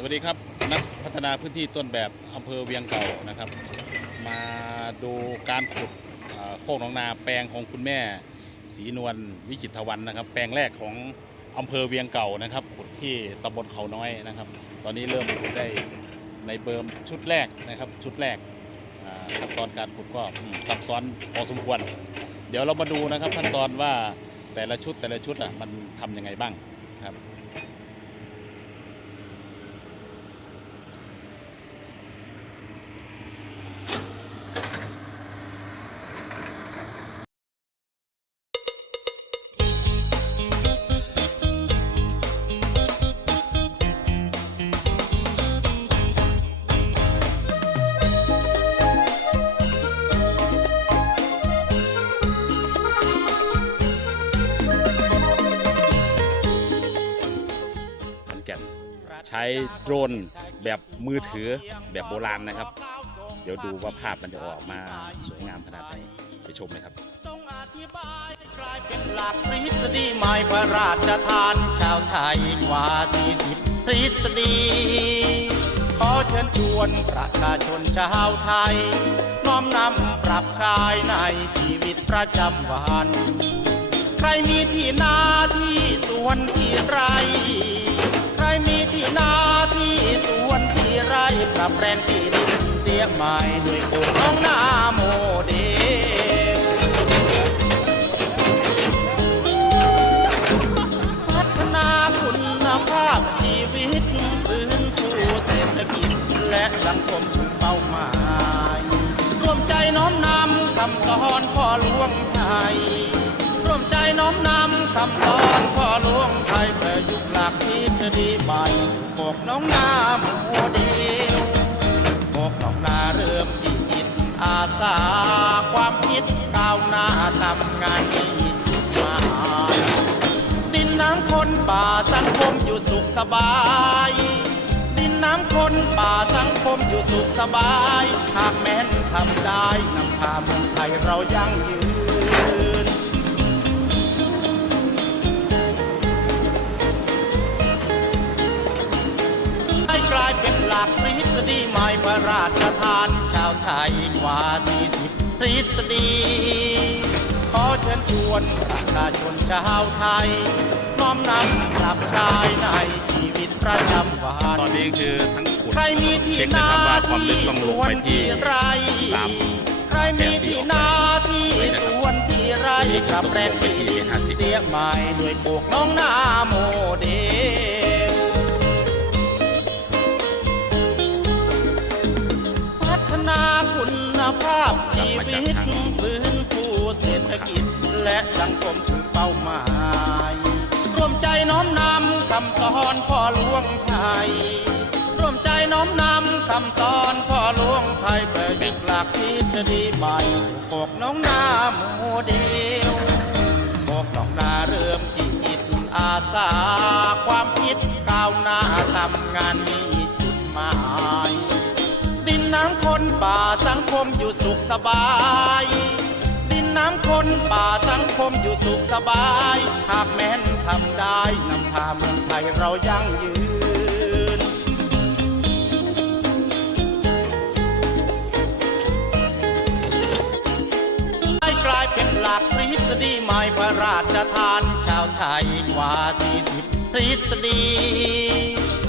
สวัสดีครับนักพัฒนาพื้นที่ต้นแบบอำเภอเวียงเก่านะครับ มาดูการขุดโคกหนองนาแปลงของคุณแม่ศรีนวลวิจิตวันนะครับ แปลงแรกของอำเภอเวียงเก่านะครับ ขุดที่ตำบลเขาน้อยนะครับ ตอนนี้เริ่มขุดได้ในเบิร์มชุดแรกนะครับ ชุดแรกขั้นตอนการขุดก็ซับซ้อนพอสมควร เดี๋ยวเรามาดูนะครับขั้นตอนว่าแต่ละชุดแต่ละชุดอะมันทำยังไงบ้างครับ แก่นใช้โดรนแบบมือถือแบบโบราณนะครับ เดี๋ยวดูว่าภาพมันจะออกมาสวยงามขนาดไหนไปชมเลยครับต้องอธิบายกลายเป็นหลักทฤษฎีใหม่พระราชทานชาวไทยกว่า 40ทฤษฎีขอเชิญชวนประชาชนชาวไทย น้อมนำปรับใช้ในชีวิตประจำวัน ใครมีที่นาที่สวนที่ไร นาที่สวนที่ไร่ปรับแปลงที่ดินเสียใหม่ด้วยโครงน้องนาโมเดลพัฒนาคุณภาพชีวิตฟื้นฟูเศรษฐกิจและสังคมถึงเป้าหมายร่วมใจน้อมนำคำสอนพ่อหลวงไทยร่วมใจน้อมนำคำสอนพ่อหลวงไทยประยุกต์หลักทฤษฎีใหม่ กน้องนาโมเดลปกน้องนาเริ่มที่จิตอาสาความคิดก้าวหน้าทำงานมีจุดหมายดินน้ำคนป่าสังคมอยู่สุขสบาย ดินน้ำคนป่าสังคมอยู่สุขสบาย หากแม้นทำได้นำพาเมืองไทยเรายั่งยืน หลักทฤษฎีใหม่พระราชทานชาวไทยกว่า 40 ทฤษฎี ขอเชิญชวนประชาชนชาวไทย น้อมนำปรับใช้ในชีวิตประจำวันตอนนี้คือทั้งขุดใครมีที่เช็คนะนาครับว่าความลึกต้องลงไปที่ไรตามใครมีที่นาที่สวนที่ไรกลับแปลงที่ดินเสียใหม่ด้วยปลูกน้องนาโมเด วิตฟื้นฟูเศรษฐกิจ และสังคมถึงเป้าหมาย ร่วมใจน้อมนำคำสอนพ่อหลวงไทย ร่วมใจน้อมนำคำสอนพ่อหลวงไทยประยุกต์หลักทฤษฎีใหม่สู่ปกน้องนาโมเดลปกน้องนาเริ่มที่จิตอาสาความคิดก้าวหน้าทำงานมีจุดหมาย สบาย ดินน้ำคนป่าสังคมอยู่สุขสบาย หากแม้นทำได้นำพาเมืองไทยเรายั่งยืนให้กลายเป็นหลักทฤษฎีใหม่พระราชทาน ชาวไทยกว่า 40ทฤษฎี